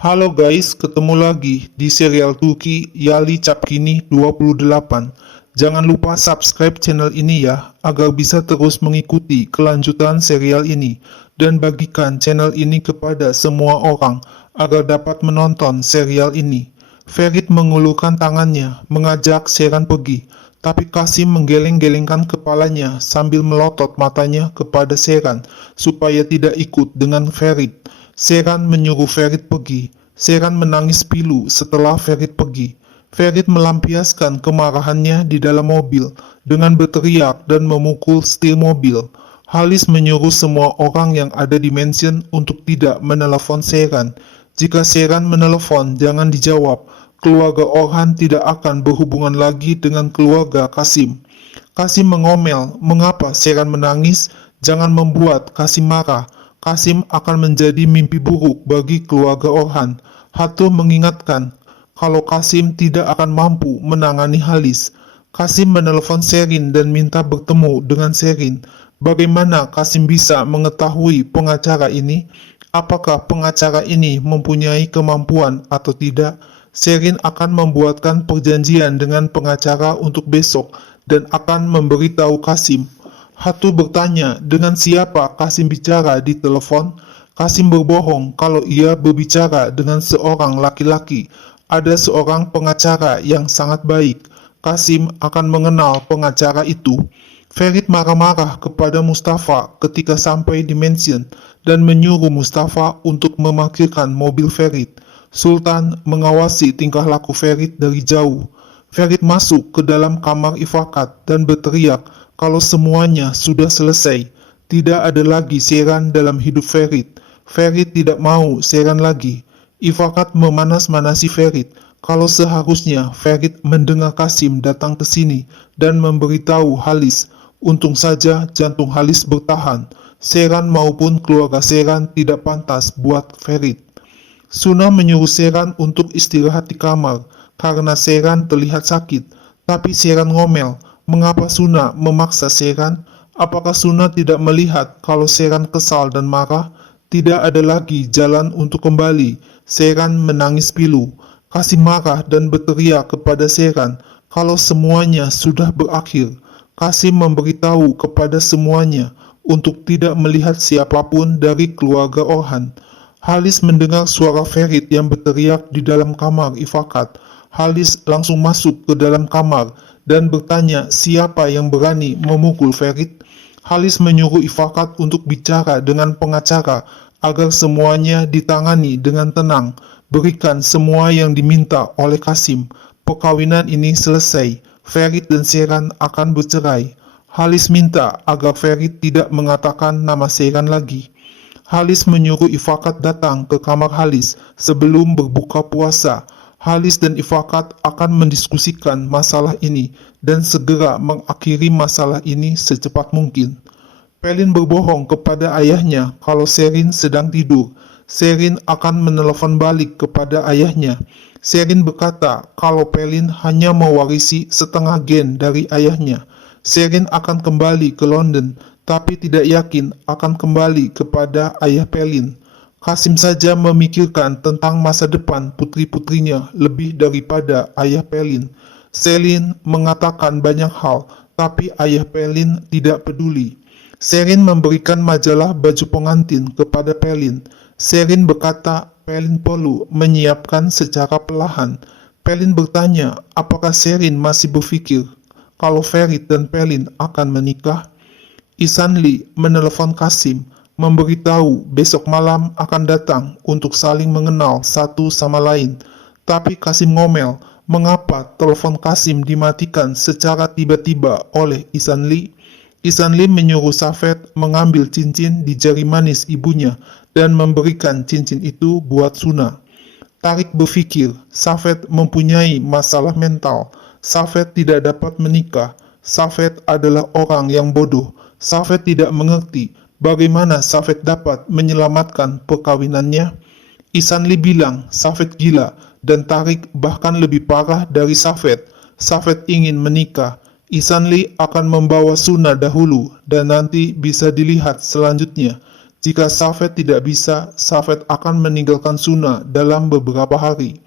Halo guys, ketemu lagi di serial Turki Yali Çapkini 28. Jangan lupa subscribe channel ini ya, agar bisa terus mengikuti kelanjutan serial ini. Dan bagikan channel ini kepada semua orang, agar dapat menonton serial ini. Ferit mengulurkan tangannya, mengajak Seren pergi. Tapi Kasim menggeleng-gelengkan kepalanya sambil melotot matanya kepada Seren, supaya tidak ikut dengan Ferit. Seren menyuruh Ferit pergi. Seren menangis pilu setelah Ferit pergi. Ferit melampiaskan kemarahannya di dalam mobil dengan berteriak dan memukul setir mobil. Halis menyuruh semua orang yang ada di mansion untuk tidak menelepon Seren. Jika Seren menelepon, jangan dijawab. Keluarga Orhan tidak akan berhubungan lagi dengan keluarga Kasim. Kasim mengomel, mengapa Seren menangis? Jangan membuat Kasim marah. Kasim akan menjadi mimpi buruk bagi keluarga Orhan. Hatu mengingatkan kalau Kasim tidak akan mampu menangani Halis. Kasim menelepon Serin dan minta bertemu dengan Serin. Bagaimana Kasim bisa mengetahui pengacara ini? Apakah pengacara ini mempunyai kemampuan atau tidak? Serin akan membuatkan perjanjian dengan pengacara untuk besok dan akan memberitahu Kasim. Hatu bertanya dengan siapa Kasim bicara di telepon. Kasim berbohong kalau ia berbicara dengan seorang laki-laki. Ada seorang pengacara yang sangat baik. Kasim akan mengenal pengacara itu. Ferit marah-marah kepada Mustafa ketika sampai di mansion dan menyuruh Mustafa untuk memarkirkan mobil Ferit. Sultan mengawasi tingkah laku Ferit dari jauh. Ferit masuk ke dalam kamar Ifakat dan berteriak kalau semuanya sudah selesai. Tidak ada lagi Seren dalam hidup Ferit. Ferit tidak mau Seren lagi. Ifakat memanas-manasi Ferit kalau seharusnya Ferit mendengar Kasim datang ke sini dan memberitahu Halis. Untung saja jantung Halis bertahan. Seren maupun keluarga Seren tidak pantas buat Ferit. Suna menyuruh Seren untuk istirahat di kamar karena Seren terlihat sakit. Tapi Seren ngomel. Mengapa Suna memaksa Seren? Apakah Suna tidak melihat kalau Seren kesal dan marah? Tidak ada lagi jalan untuk kembali. Seren menangis pilu. Kasim marah dan berteriak kepada Seren kalau semuanya sudah berakhir. Kasim memberitahu kepada semuanya untuk tidak melihat siapapun dari keluarga Orhan. Halis mendengar suara Ferit yang berteriak di dalam kamar Ifakat. Halis langsung masuk ke dalam kamar dan bertanya siapa yang berani memukul Ferit. Halis menyuruh Ifakat untuk bicara dengan pengacara agar semuanya ditangani dengan tenang. Berikan semua yang diminta oleh Kasim. Perkawinan ini selesai. Ferit dan Seren akan bercerai. Halis minta agar Ferit tidak mengatakan nama Seren lagi. Halis menyuruh Ifakat datang ke kamar Halis sebelum berbuka puasa. Halis dan Ifakat akan mendiskusikan masalah ini dan segera mengakhiri masalah ini secepat mungkin. Pelin berbohong kepada ayahnya kalau Serin sedang tidur. Serin akan menelepon balik kepada ayahnya. Serin berkata kalau Pelin hanya mewarisi setengah gen dari ayahnya. Serin akan kembali ke London, tapi tidak yakin akan kembali kepada ayah Pelin. Kasim saja memikirkan tentang masa depan putri-putrinya lebih daripada ayah Pelin. Selin mengatakan banyak hal, tapi ayah Pelin tidak peduli. Serin memberikan majalah baju pengantin kepada Pelin. Serin berkata Pelin perlu menyiapkan secara perlahan. Pelin bertanya apakah Serin masih berpikir kalau Ferit dan Pelin akan menikah. Isanli menelepon Kasim, memberitahu besok malam akan datang untuk saling mengenal satu sama lain. Tapi Kasim ngomel, mengapa telepon Kasim dimatikan secara tiba-tiba oleh Isanli? Isanli menyuruh Safet mengambil cincin di jari manis ibunya dan memberikan cincin itu buat Suna. Tarik berpikir, Safet mempunyai masalah mental. Safet tidak dapat menikah. Safet adalah orang yang bodoh. Safet tidak mengerti bagaimana Safet dapat menyelamatkan perkawinannya. Isanli bilang Safet gila dan Tarik bahkan lebih parah dari Safet. Safet ingin menikah. Isanli akan membawa Suna dahulu dan nanti bisa dilihat selanjutnya. Jika Safed tidak bisa, Safed akan meninggalkan Suna dalam beberapa hari.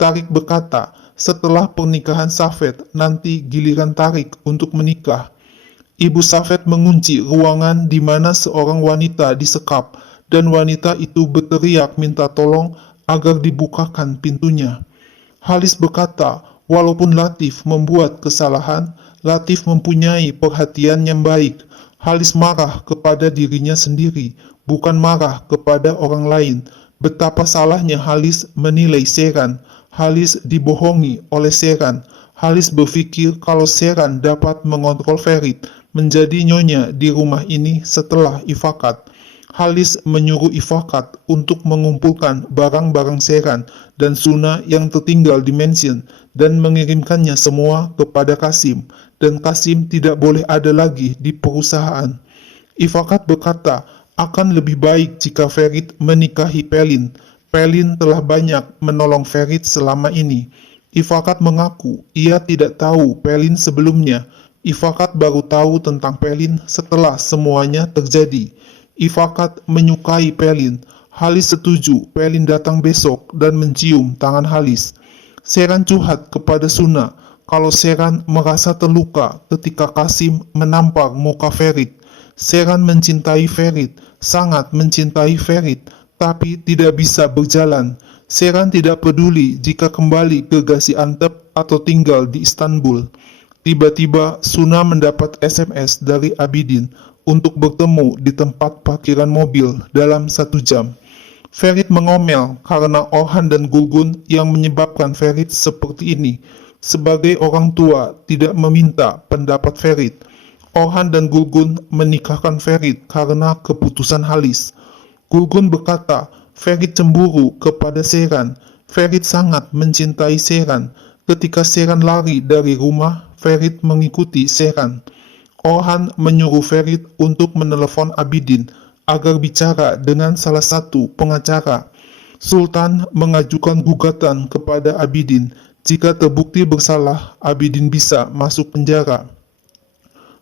Tarik berkata, setelah pernikahan Safed, nanti giliran Tarik untuk menikah. Ibu Safed mengunci ruangan di mana seorang wanita disekap, dan wanita itu berteriak minta tolong agar dibukakan pintunya. Halis berkata, walaupun Latif membuat kesalahan, Latif mempunyai perhatian yang baik. Halis marah kepada dirinya sendiri, bukan marah kepada orang lain. Betapa salahnya Halis menilai Seran. Halis dibohongi oleh Seran. Halis berpikir kalau Seran dapat mengontrol Ferit menjadi nyonya di rumah ini setelah Ifakat. Halis menyuruh Ifakat untuk mengumpulkan barang-barang Seran dan Suna yang tertinggal di mansion dan mengirimkannya semua kepada Kasim, dan Kasim tidak boleh ada lagi di perusahaan. Ifakat berkata, akan lebih baik jika Ferit menikahi Pelin. Pelin telah banyak menolong Ferit selama ini. Ifakat mengaku ia tidak tahu Pelin sebelumnya. Ifakat baru tahu tentang Pelin setelah semuanya terjadi. Ifakat menyukai Pelin. Halis setuju Pelin datang besok dan mencium tangan Halis. Seran curhat kepada Suna kalau Seran merasa terluka ketika Kasim menampar muka Ferit. Seran mencintai Ferit, sangat mencintai Ferit, tapi tidak bisa berjalan. Seran tidak peduli jika kembali ke Gaziantep atau tinggal di Istanbul. Tiba-tiba Suna mendapat SMS dari Abidin untuk bertemu di tempat parkiran mobil dalam 1 jam. Ferit mengomel karena Orhan dan Gulgun yang menyebabkan Ferit seperti ini. Sebagai orang tua tidak meminta pendapat Ferit. Orhan dan Gulgun menikahkan Ferit karena keputusan Halis. Gulgun berkata, Ferit cemburu kepada Seran. Ferit sangat mencintai Seran. Ketika Seran lari dari rumah, Ferit mengikuti Seran. Orhan menyuruh Ferit untuk menelepon Abidin agar bicara dengan salah satu pengacara. Sultan mengajukan gugatan kepada Abidin. Jika terbukti bersalah, Abidin bisa masuk penjara.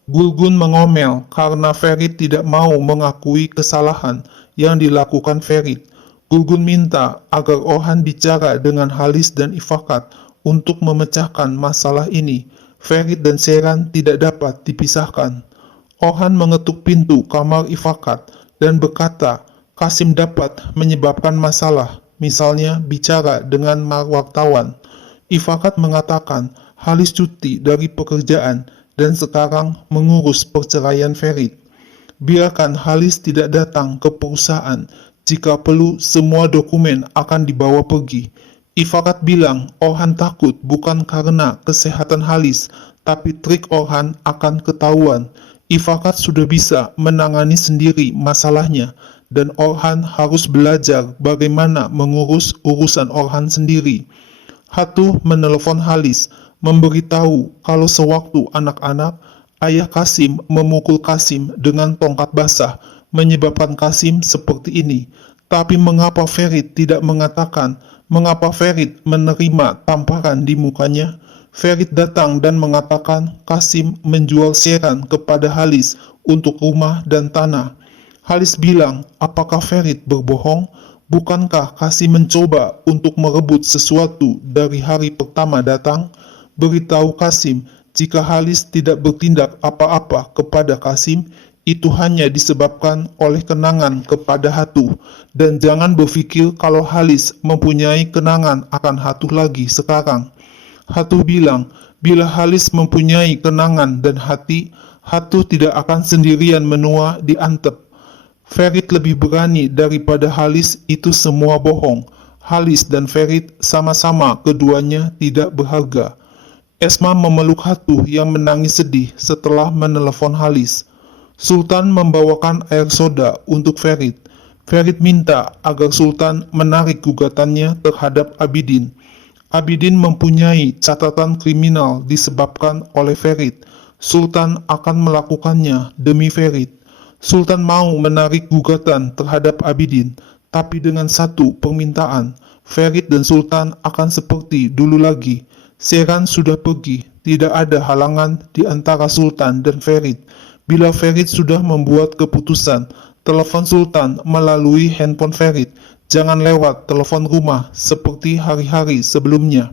Gulgun mengomel karena Ferit tidak mau mengakui kesalahan yang dilakukan Ferit. Gulgun minta agar Orhan bicara dengan Halis dan Ifakat untuk memecahkan masalah ini. Ferit dan Seran tidak dapat dipisahkan. Orhan mengetuk pintu kamar Ifakat dan berkata, Kasim dapat menyebabkan masalah, misalnya bicara dengan wartawan. Ifakat mengatakan, Halis cuti dari pekerjaan dan sekarang mengurus perceraian Ferit. Biarkan Halis tidak datang ke perusahaan, jika perlu semua dokumen akan dibawa pergi. Ifakat bilang Orhan takut bukan karena kesehatan Halis, tapi trik Orhan akan ketahuan. Ifakat sudah bisa menangani sendiri masalahnya, dan Orhan harus belajar bagaimana mengurus urusan Orhan sendiri. Hatu menelepon Halis, memberitahu kalau sewaktu anak-anak, ayah Kasim memukul Kasim dengan tongkat basah, menyebabkan Kasim seperti ini. Tapi mengapa Ferit tidak mengatakan? Mengapa Ferit menerima tamparan di mukanya? Ferit datang dan mengatakan Kasim menjual Seran kepada Halis untuk rumah dan tanah. Halis bilang, apakah Ferit berbohong? Bukankah Kasim mencoba untuk merebut sesuatu dari hari pertama datang? Beritahu Kasim, jika Halis tidak bertindak apa-apa kepada Kasim, itu hanya disebabkan oleh kenangan kepada Hatu, dan jangan berpikir kalau Halis mempunyai kenangan akan Hatu lagi sekarang. Hatu bilang, bila Halis mempunyai kenangan dan hati, Hatu tidak akan sendirian menua di Antep. Ferit lebih berani daripada Halis, itu semua bohong. Halis dan Ferit sama-sama keduanya tidak berharga. Esma memeluk Hatu yang menangis sedih setelah menelepon Halis. Sultan membawakan air soda untuk Ferit. Ferit minta agar Sultan menarik gugatannya terhadap Abidin. Abidin mempunyai catatan kriminal disebabkan oleh Ferit. Sultan akan melakukannya demi Ferit. Sultan mau menarik gugatan terhadap Abidin, tapi dengan satu permintaan. Ferit dan Sultan akan seperti dulu lagi. Seran sudah pergi, tidak ada halangan di antara Sultan dan Ferit. Bila Ferit sudah membuat keputusan, Telepon Sultan melalui handphone Ferit, jangan lewat telepon rumah seperti hari-hari sebelumnya.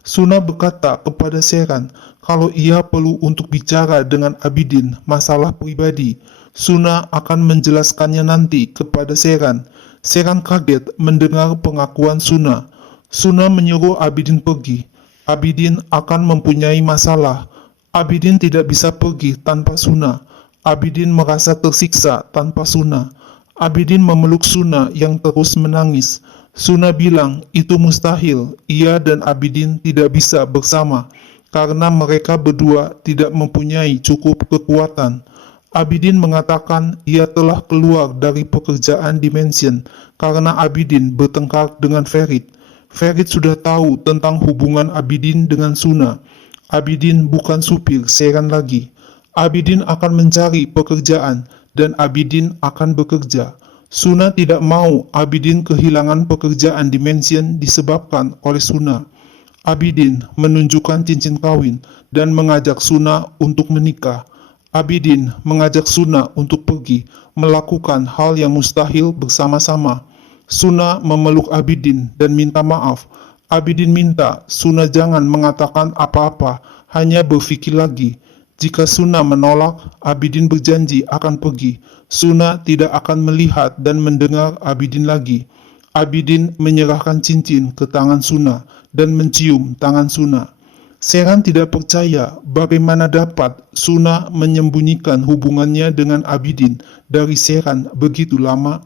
Suna berkata kepada Seran kalau ia perlu untuk bicara dengan Abidin masalah pribadi. Suna akan menjelaskannya nanti kepada Seran. Seran kaget mendengar pengakuan Suna. Suna menyuruh Abidin pergi. Abidin akan mempunyai masalah. Abidin tidak bisa pergi tanpa Suna. Abidin merasa tersiksa tanpa Suna. Abidin memeluk Suna yang terus menangis. Suna bilang itu mustahil, ia dan Abidin tidak bisa bersama karena mereka berdua tidak mempunyai cukup kekuatan. Abidin mengatakan ia telah keluar dari pekerjaan Dimension karena Abidin bertengkar dengan Ferit. Ferit sudah tahu tentang hubungan Abidin dengan Suna. Abidin bukan supir Seran lagi. Abidin akan mencari pekerjaan dan Abidin akan bekerja. Suna tidak mau Abidin kehilangan pekerjaan Dimension disebabkan oleh Suna. Abidin menunjukkan cincin kawin dan mengajak Suna untuk menikah. Abidin mengajak Suna untuk pergi melakukan hal yang mustahil bersama-sama. Suna memeluk Abidin dan minta maaf. Abidin minta Suna jangan mengatakan apa-apa, hanya berpikir lagi. Jika Suna menolak, Abidin berjanji akan pergi. Suna tidak akan melihat dan mendengar Abidin lagi. Abidin menyerahkan cincin ke tangan Suna dan mencium tangan Suna. Seran tidak percaya bagaimana dapat Suna menyembunyikan hubungannya dengan Abidin dari Seran begitu lama.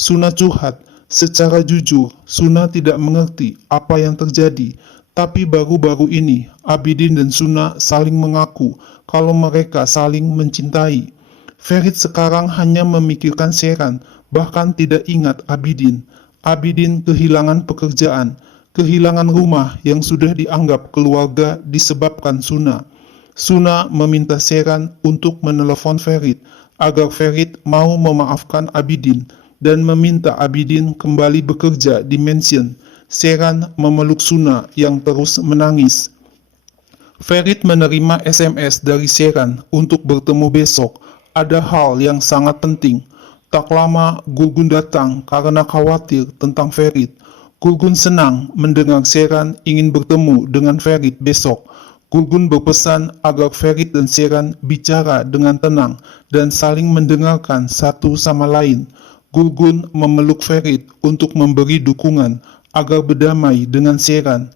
Suna curhat. Secara jujur, Suna tidak mengerti apa yang terjadi. Tapi baru-baru ini, Abidin dan Suna saling mengaku kalau mereka saling mencintai. Ferit sekarang hanya memikirkan Seran, bahkan tidak ingat Abidin. Abidin kehilangan pekerjaan, kehilangan rumah yang sudah dianggap keluarga disebabkan Suna. Suna meminta Seran untuk menelepon Ferit, agar Ferit mau memaafkan Abidin dan meminta Abidin kembali bekerja di Mansion. Seran memeluk Suna yang terus menangis. Ferit menerima SMS dari Seran untuk bertemu besok. Ada hal yang sangat penting. Tak lama Gulgun datang karena khawatir tentang Ferit. Gulgun senang mendengar Seran ingin bertemu dengan Ferit besok. Gulgun berpesan agar Ferit dan Seran bicara dengan tenang dan saling mendengarkan satu sama lain. Gulgun memeluk Ferit untuk memberi dukungan agar berdamai dengan Seran.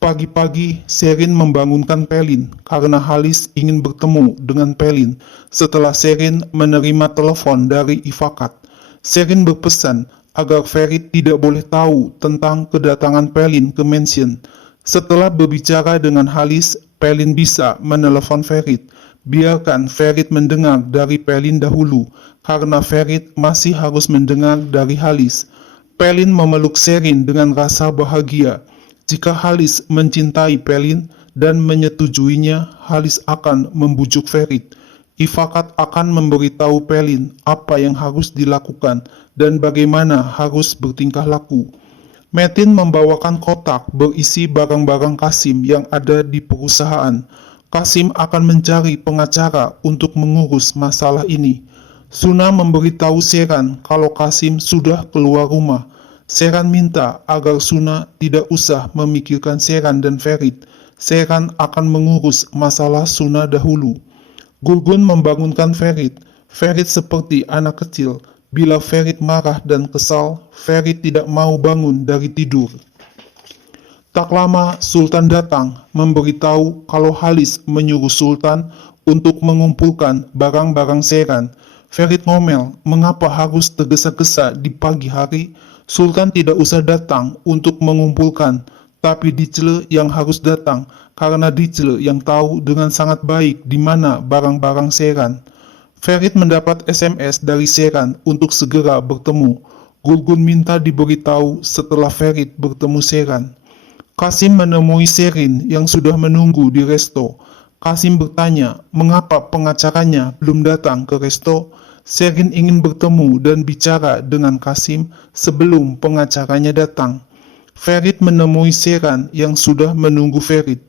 Pagi-pagi, Serin membangunkan Pelin karena Halis ingin bertemu dengan Pelin setelah Serin menerima telepon dari Ifakat. Serin berpesan agar Ferit tidak boleh tahu tentang kedatangan Pelin ke Mansion. Setelah berbicara dengan Halis, Pelin bisa menelepon Ferit. Biarkan Ferit mendengar dari Pelin dahulu, karena Ferit masih harus mendengar dari Halis. Pelin memeluk Serin dengan rasa bahagia. Jika Halis mencintai Pelin dan menyetujuinya, Halis akan membujuk Ferit. Ifakat akan memberitahu Pelin apa yang harus dilakukan dan bagaimana harus bertingkah laku. Metin membawakan kotak berisi barang-barang Kasim yang ada di perusahaan. Kasim akan mencari pengacara untuk mengurus masalah ini. Suna memberitahu Seran kalau Kasim sudah keluar rumah. Seran minta agar Suna tidak usah memikirkan Seran dan Ferit. Seran akan mengurus masalah Suna dahulu. Gulgun membangunkan Ferit. Ferit seperti anak kecil. Bila Ferit marah dan kesal, Ferit tidak mau bangun dari tidur. Tak lama Sultan datang memberitahu kalau Halis menyuruh Sultan untuk mengumpulkan barang-barang Seran. Ferit ngomel, mengapa harus tergesa-gesa di pagi hari? Sultan tidak usah datang untuk mengumpulkan, tapi Dicle yang harus datang karena Dicle yang tahu dengan sangat baik di mana barang-barang Seran. Ferit mendapat SMS dari Seran untuk segera bertemu. Gulgun minta diberitahu setelah Ferit bertemu Seran. Kasim menemui Serin yang sudah menunggu di resto. Kasim bertanya, mengapa pengacaranya belum datang ke resto? Serin ingin bertemu dan bicara dengan Kasim sebelum pengacaranya datang. Ferit menemui Seran yang sudah menunggu Ferit.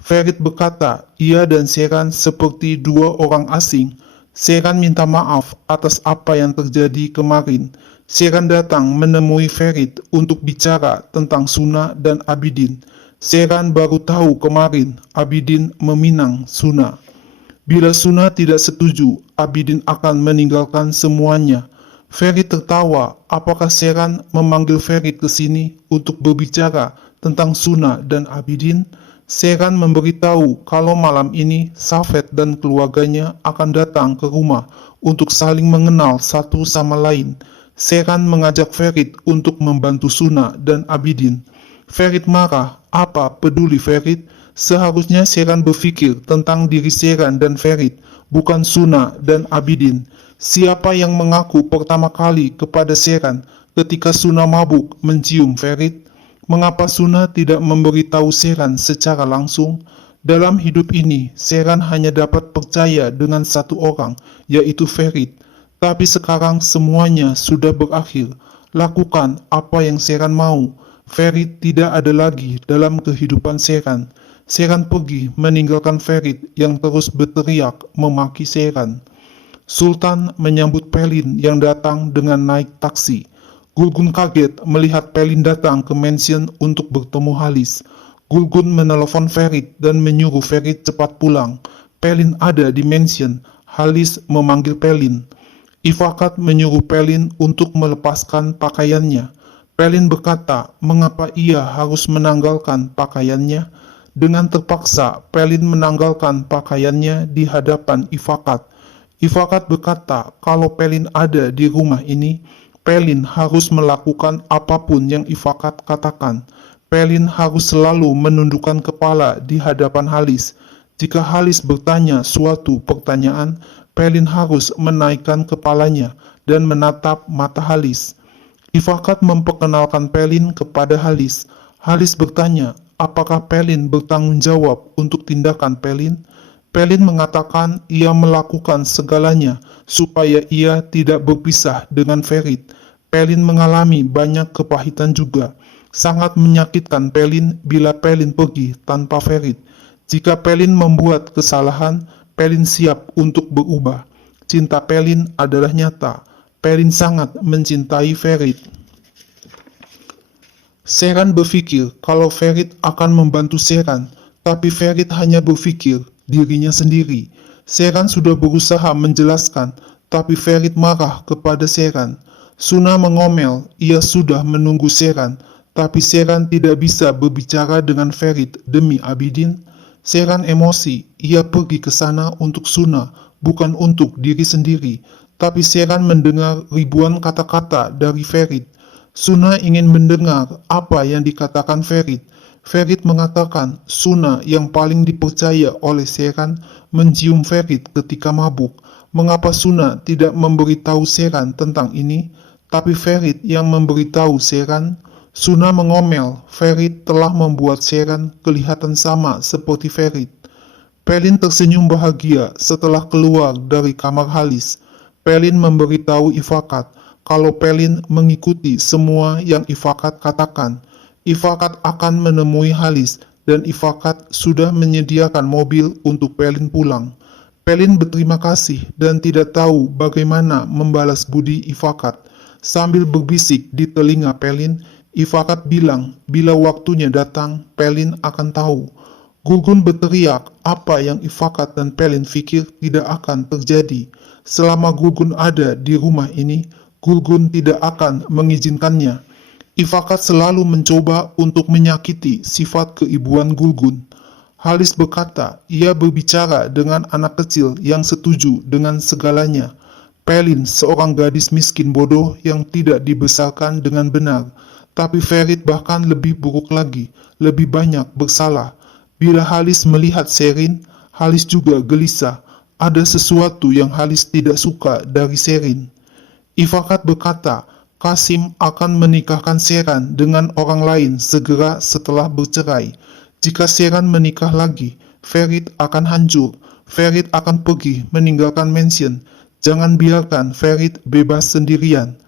Ferit berkata, ia dan Seran seperti dua orang asing. Seran minta maaf atas apa yang terjadi kemarin. Seran datang menemui Ferit untuk bicara tentang Suna dan Abidin. Seran baru tahu kemarin Abidin meminang Suna. Bila Suna tidak setuju, Abidin akan meninggalkan semuanya. Ferit tertawa. Apakah Seran memanggil Ferit ke sini untuk berbicara tentang Suna dan Abidin? Seran memberitahu kalau malam ini Safet dan keluarganya akan datang ke rumah untuk saling mengenal satu sama lain. Seran mengajak Ferit untuk membantu Suna dan Abidin. Ferit marah. Apa peduli Ferit? Seharusnya Seran berpikir tentang diri Seran dan Ferit, bukan Suna dan Abidin. Siapa yang mengaku pertama kali kepada Seran ketika Suna mabuk mencium Ferit? Mengapa Suna tidak memberitahu Seran secara langsung? Dalam hidup ini, Seran hanya dapat percaya dengan satu orang, yaitu Ferit. Tapi sekarang semuanya sudah berakhir. Lakukan apa yang Seran mau. Ferit tidak ada lagi dalam kehidupan Seran. Seran pergi meninggalkan Ferit yang terus berteriak memaki Seran. Sultan menyambut Pelin yang datang dengan naik taksi. Gulgun kaget melihat Pelin datang ke mansion untuk bertemu Halis. Gulgun menelepon Ferit dan menyuruh Ferit cepat pulang. Pelin ada di mansion. Halis memanggil Pelin. Ifakat menyuruh Pelin untuk melepaskan pakaiannya. Pelin berkata, mengapa ia harus menanggalkan pakaiannya? Dengan terpaksa, Pelin menanggalkan pakaiannya di hadapan Ifakat. Ifakat berkata, kalau Pelin ada di rumah ini, Pelin harus melakukan apapun yang Ifakat katakan. Pelin harus selalu menundukkan kepala di hadapan Halis. Jika Halis bertanya suatu pertanyaan, Pelin harus menaikkan kepalanya dan menatap mata Halis. Ifakat memperkenalkan Pelin kepada Halis. Halis bertanya, apakah Pelin bertanggung jawab untuk tindakan Pelin? Pelin mengatakan ia melakukan segalanya supaya ia tidak berpisah dengan Ferit. Pelin mengalami banyak kepahitan juga. Sangat menyakitkan Pelin bila Pelin pergi tanpa Ferit. Jika Pelin membuat kesalahan, Pelin siap untuk berubah. Cinta Pelin adalah nyata. Pelin sangat mencintai Ferit. Seran berpikir kalau Ferit akan membantu Seran, tapi Ferit hanya berpikir dirinya sendiri. Seran sudah berusaha menjelaskan, tapi Ferit marah kepada Seran. Suna mengomel, ia sudah menunggu Seran, tapi Seran tidak bisa berbicara dengan Ferit demi Abidin. Seran emosi, ia pergi ke sana untuk Suna, bukan untuk diri sendiri. Tapi Seran mendengar ribuan kata-kata dari Ferit. Suna ingin mendengar apa yang dikatakan Ferit. Ferit mengatakan Suna yang paling dipercaya oleh Seran mencium Ferit ketika mabuk. Mengapa Suna tidak memberitahu Seran tentang ini? Tapi Ferit yang memberitahu Seran. Suna mengomel, Ferit telah membuat Seran kelihatan sama seperti Ferit. Pelin tersenyum bahagia setelah keluar dari kamar Halis. Pelin memberitahu Ifakat kalau Pelin mengikuti semua yang Ifakat katakan. Ifakat akan menemui Halis dan Ifakat sudah menyediakan mobil untuk Pelin pulang. Pelin berterima kasih dan tidak tahu bagaimana membalas budi Ifakat. Sambil berbisik di telinga Pelin, Ifakat bilang bila waktunya datang, Pelin akan tahu. Gulgun berteriak apa yang Ifakat dan Pelin pikir tidak akan terjadi. Selama Gulgun ada di rumah ini, Gulgun tidak akan mengizinkannya. Ifakat selalu mencoba untuk menyakiti sifat keibuan Gulgun. Halis berkata, ia berbicara dengan anak kecil yang setuju dengan segalanya. Pelin seorang gadis miskin bodoh yang tidak dibesarkan dengan benar. Tapi Ferit bahkan lebih buruk lagi, lebih banyak bersalah. Bila Halis melihat Serin, Halis juga gelisah. Ada sesuatu yang Halis tidak suka dari Serin. Ifakat berkata, Kasim akan menikahkan Seran dengan orang lain segera setelah bercerai. Jika Seran menikah lagi, Ferit akan hancur. Ferit akan pergi meninggalkan mansion. Jangan biarkan Ferit bebas sendirian.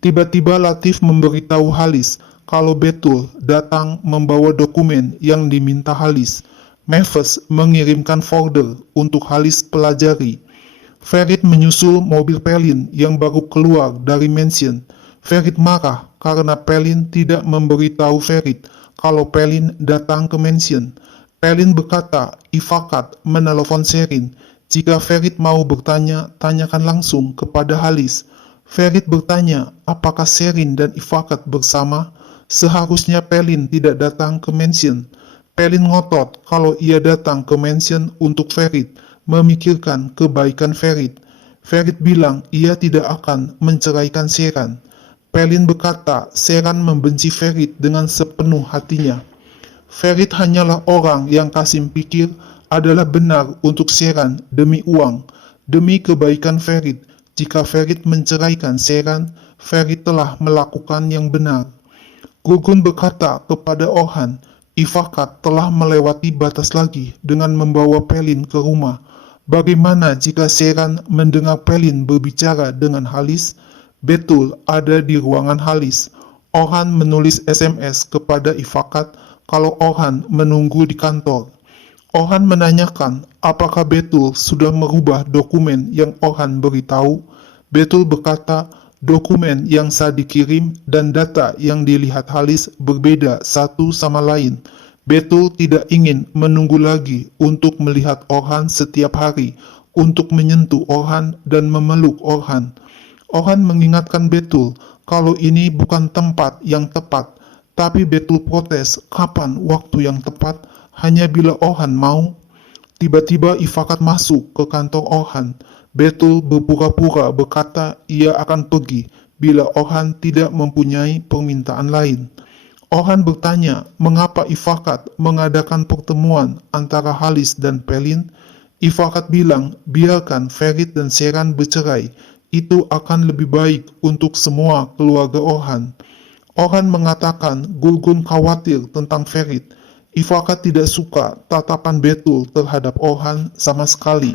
Tiba-tiba Latif memberitahu Halis kalau Betul datang membawa dokumen yang diminta Halis. Mavis mengirimkan folder untuk Halis pelajari. Ferit menyusul mobil Pelin yang baru keluar dari mansion. Ferit marah karena Pelin tidak memberitahu Ferit kalau Pelin datang ke mansion. Pelin berkata Ifakat menelepon Sherin. Jika Ferit mau bertanya, tanyakan langsung kepada Halis. Ferit bertanya apakah Sherin dan Ifakat bersama. Seharusnya Pelin tidak datang ke mansion. Pelin ngotot kalau ia datang ke mansion untuk Ferit, memikirkan kebaikan Ferit. Ferit bilang ia tidak akan menceraikan Sheran. Pelin berkata Sheran membenci Ferit dengan sepenuh hatinya. Ferit hanyalah orang yang Kasim pikir adalah benar untuk Sheran demi uang, demi kebaikan Ferit. Jika Ferit menceraikan Sheran, Ferit telah melakukan yang benar. Gurgun berkata kepada Orhan, Ifakat telah melewati batas lagi dengan membawa Pelin ke rumah. Bagaimana jika Sheran mendengar Pelin berbicara dengan Halis? Betul ada di ruangan Halis. Orhan menulis SMS kepada Ifakat kalau Orhan menunggu di kantor. Orhan menanyakan apakah Betul sudah merubah dokumen yang Orhan beritahu. Betul berkata dokumen yang saat dikirim dan data yang dilihat Halis berbeda satu sama lain. Betul tidak ingin menunggu lagi untuk melihat Orhan setiap hari, untuk menyentuh Orhan dan memeluk Orhan. Orhan mengingatkan Betul kalau ini bukan tempat yang tepat, tapi Betul protes kapan waktu yang tepat, hanya bila Orhan mau. Tiba-tiba Ifakat masuk ke kantor Orhan. Betul berpura-pura berkata ia akan pergi bila Orhan tidak mempunyai permintaan lain. Orhan bertanya mengapa Ifakat mengadakan pertemuan antara Halis dan Pelin. Ifakat bilang biarkan Ferit dan Sheran bercerai, itu akan lebih baik untuk semua keluarga Orhan. Orhan mengatakan Gurgun khawatir tentang Ferit. Ifakat tidak suka tatapan Betul terhadap Orhan sama sekali.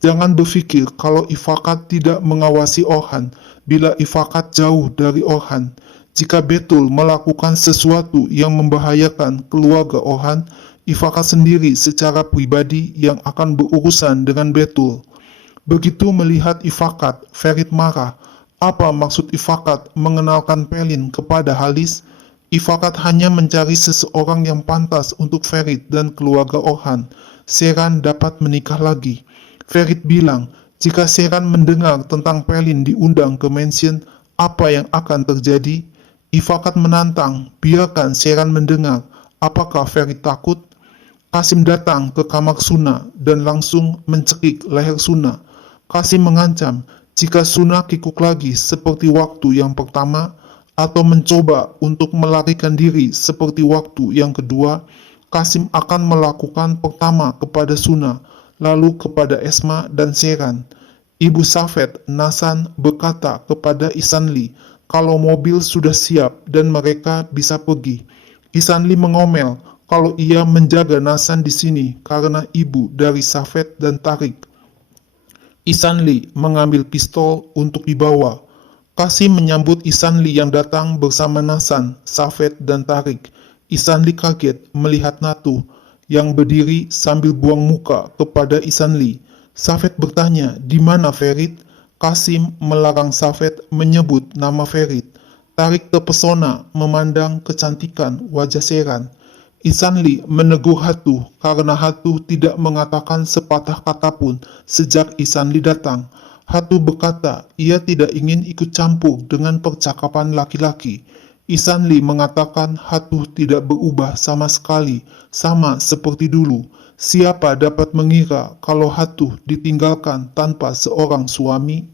Jangan berpikir kalau Ifakat tidak mengawasi Orhan bila Ifakat jauh dari Orhan. Jika Betul melakukan sesuatu yang membahayakan keluarga Orhan, Ifakat sendiri secara pribadi yang akan berurusan dengan Betul. Begitu melihat Ifakat, Ferit marah. Apa maksud Ifakat mengenalkan Pelin kepada Halis? Ifakat hanya mencari seseorang yang pantas untuk Ferit dan keluarga Orhan. Sheran dapat menikah lagi. Ferit bilang, jika Sheran mendengar tentang Pelin diundang ke mansion, apa yang akan terjadi? Ifakat menantang, biarkan Sheran mendengar. Apakah Ferit takut? Kasim datang ke kamar Suna dan langsung mencekik leher Suna. Kasim mengancam, jika Suna kikuk lagi seperti waktu yang pertama, atau mencoba untuk melarikan diri seperti waktu yang kedua, Kasim akan melakukan pertama kepada Suna, lalu kepada Esma dan Sheran. Ibu Safet, Nasan, berkata kepada Isanli kalau mobil sudah siap dan mereka bisa pergi. Isanli mengomel kalau ia menjaga Nasan di sini karena ibu dari Safet dan Tarik. Isanli mengambil pistol untuk dibawa. Kasim menyambut Isanli yang datang bersama Nasan, Safet, dan Tarik. Isanli kaget melihat Natu yang berdiri sambil buang muka kepada Isanli. Safet bertanya, di mana Ferit? Kasim melarang Safet menyebut nama Ferit. Tarik terpesona memandang kecantikan wajah Sheran. Isanli menegur Hatu karena Hatu tidak mengatakan sepatah kata pun sejak Isanli datang. Hatu berkata ia tidak ingin ikut campur dengan percakapan laki-laki. Isanli mengatakan Hatu tidak berubah sama sekali, sama seperti dulu. Siapa dapat mengira kalau Hatu ditinggalkan tanpa seorang suami?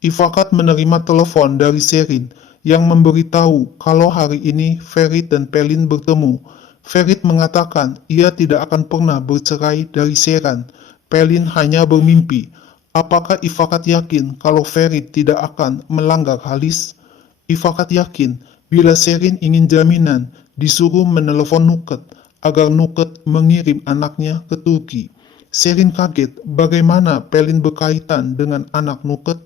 Ifakat menerima telepon dari Sherin yang memberitahu kalau hari ini Ferit dan Pelin bertemu. Ferit mengatakan ia tidak akan pernah bercerai dari Sheran. Pelin hanya bermimpi. Apakah Ifakat yakin kalau Ferit tidak akan melanggar Halis? Ifakat yakin bila Sherin ingin jaminan, disuruh menelepon Nuket agar Nuket mengirim anaknya ke Turki. Sherin kaget bagaimana Pelin berkaitan dengan anak Nuket.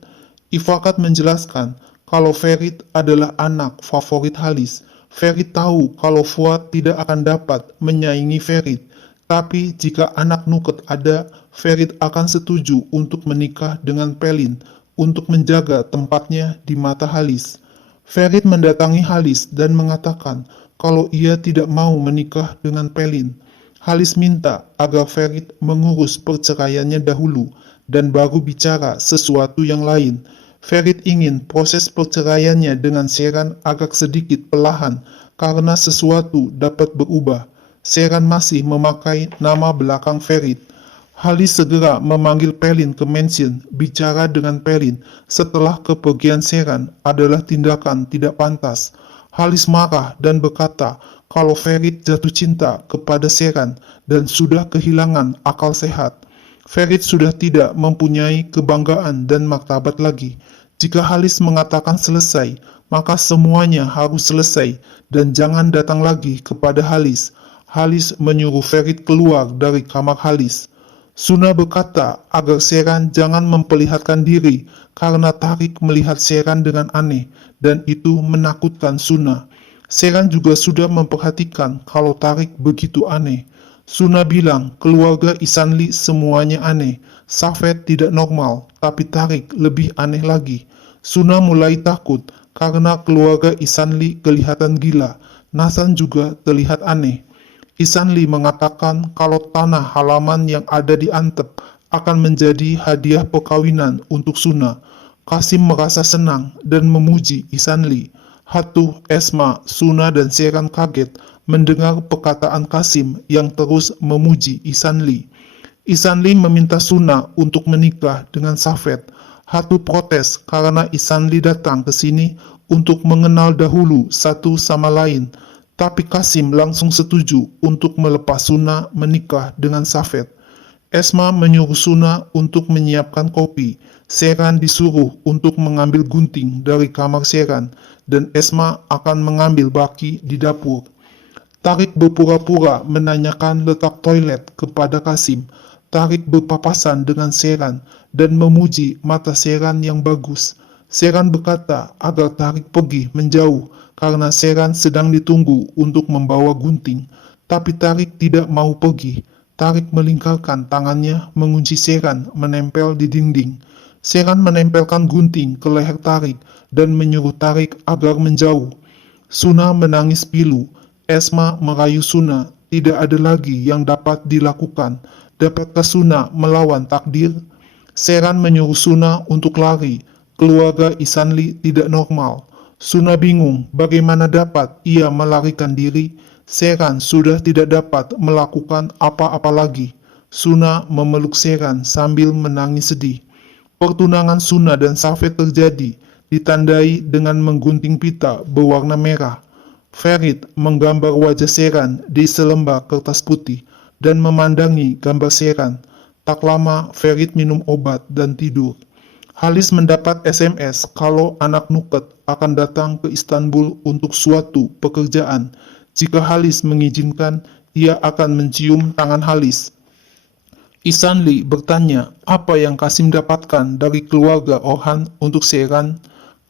Ifakat menjelaskan kalau Ferit adalah anak favorit Halis. Ferit tahu kalau Fuad tidak akan dapat menyaingi Ferit. Tapi jika anak Nuket ada, Ferit akan setuju untuk menikah dengan Pelin untuk menjaga tempatnya di mata Halis. Ferit mendatangi Halis dan mengatakan kalau ia tidak mau menikah dengan Pelin. Halis minta agar Ferit mengurus perceraiannya dahulu dan baru bicara sesuatu yang lain. Ferit ingin proses perceraiannya dengan Seran agak sedikit perlahan karena sesuatu dapat berubah. Seran masih memakai nama belakang Ferit. Halis segera memanggil Pelin ke mansion. Bicara dengan Pelin setelah kepergian Seran adalah tindakan tidak pantas. Halis marah dan berkata kalau Ferit jatuh cinta kepada Seran dan sudah kehilangan akal sehat. Ferit sudah tidak mempunyai kebanggaan dan martabat lagi. Jika Halis mengatakan selesai, maka semuanya harus selesai dan jangan datang lagi kepada Halis. Halis menyuruh Ferit keluar dari kamar Halis. Suna berkata agar Seran jangan memperlihatkan diri karena Tarik melihat Seran dengan aneh dan itu menakutkan Suna. Seran juga sudah memperhatikan kalau Tarik begitu aneh. Suna bilang keluarga Isanli semuanya aneh. Safet tidak normal, tapi Tarik lebih aneh lagi. Suna mulai takut karena keluarga Isanli kelihatan gila. Nasan juga terlihat aneh. Isanli mengatakan kalau tanah halaman yang ada di Antep akan menjadi hadiah perkawinan untuk Suna. Kasim merasa senang dan memuji Isanli. Hatuh, Esma, Suna dan Seran kaget mendengar perkataan Kasim yang terus memuji Isanli. Isanli meminta Suna untuk menikah dengan Safet. Hatuh protes karena Isanli datang ke sini untuk mengenal dahulu satu sama lain. Tapi Kasim langsung setuju untuk melepas Suna menikah dengan Safet. Esma menyuruh Suna untuk menyiapkan kopi. Seran disuruh untuk mengambil gunting dari kamar Seran dan Esma akan mengambil baki di dapur. Tarik berpura-pura menanyakan letak toilet kepada Kasim. Tarik berpapasan dengan Seran dan memuji mata Seran yang bagus. Seran berkata agar Tarik pergi menjauh karena Seran sedang ditunggu untuk membawa gunting. Tapi Tarik tidak mau pergi. Tarik melingkarkan tangannya mengunci Seran menempel di dinding. Seran menempelkan gunting ke leher Tarik dan menyuruh Tarik agar menjauh. Suna menangis pilu. Esma merayu Suna. Tidak ada lagi yang dapat dilakukan. Dapatkah Suna melawan takdir? Seran menyuruh Suna untuk lari. Keluarga Isanli tidak normal. Suna bingung bagaimana dapat ia melarikan diri. Seran sudah tidak dapat melakukan apa-apa lagi. Suna memeluk Seran sambil menangis sedih. Pertunangan Suna dan Safet terjadi, ditandai dengan menggunting pita berwarna merah. Ferit menggambar wajah Seran di selembar kertas putih dan memandangi gambar Seran. Tak lama Ferit minum obat dan tidur. Halis mendapat SMS kalau anak Nuket akan datang ke Istanbul untuk suatu pekerjaan. Jika Halis mengizinkan, ia akan mencium tangan Halis. Isanli bertanya apa yang Kasim dapatkan dari keluarga Orhan untuk Seran.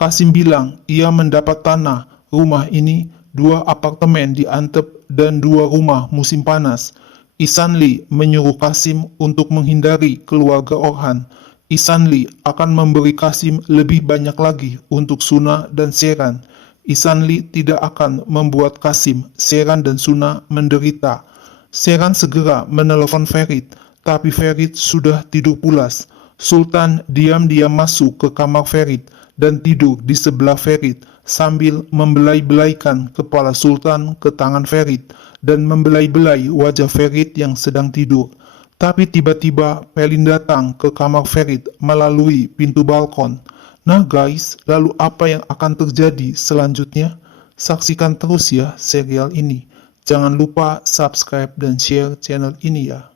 Kasim bilang ia mendapat tanah, rumah ini, 2 apartemen di Antep dan 2 rumah musim panas. Isanli menyuruh Kasim untuk menghindari keluarga Orhan. Isanli akan memberi Kasim lebih banyak lagi untuk Suna dan Seran. Isanli tidak akan membuat Kasim, Seran dan Suna menderita. Seran segera menelpon Ferit, tapi Ferit sudah tidur pulas. Sultan diam-diam masuk ke kamar Ferit dan tidur di sebelah Ferit sambil membelai-belaikan kepala Sultan ke tangan Ferit dan membelai-belai wajah Ferit yang sedang tidur. Tapi tiba-tiba Pelin datang ke kamar Ferit melalui pintu balkon. Nah guys, lalu apa yang akan terjadi selanjutnya? Saksikan terus ya serial ini. Jangan lupa subscribe dan share channel ini ya.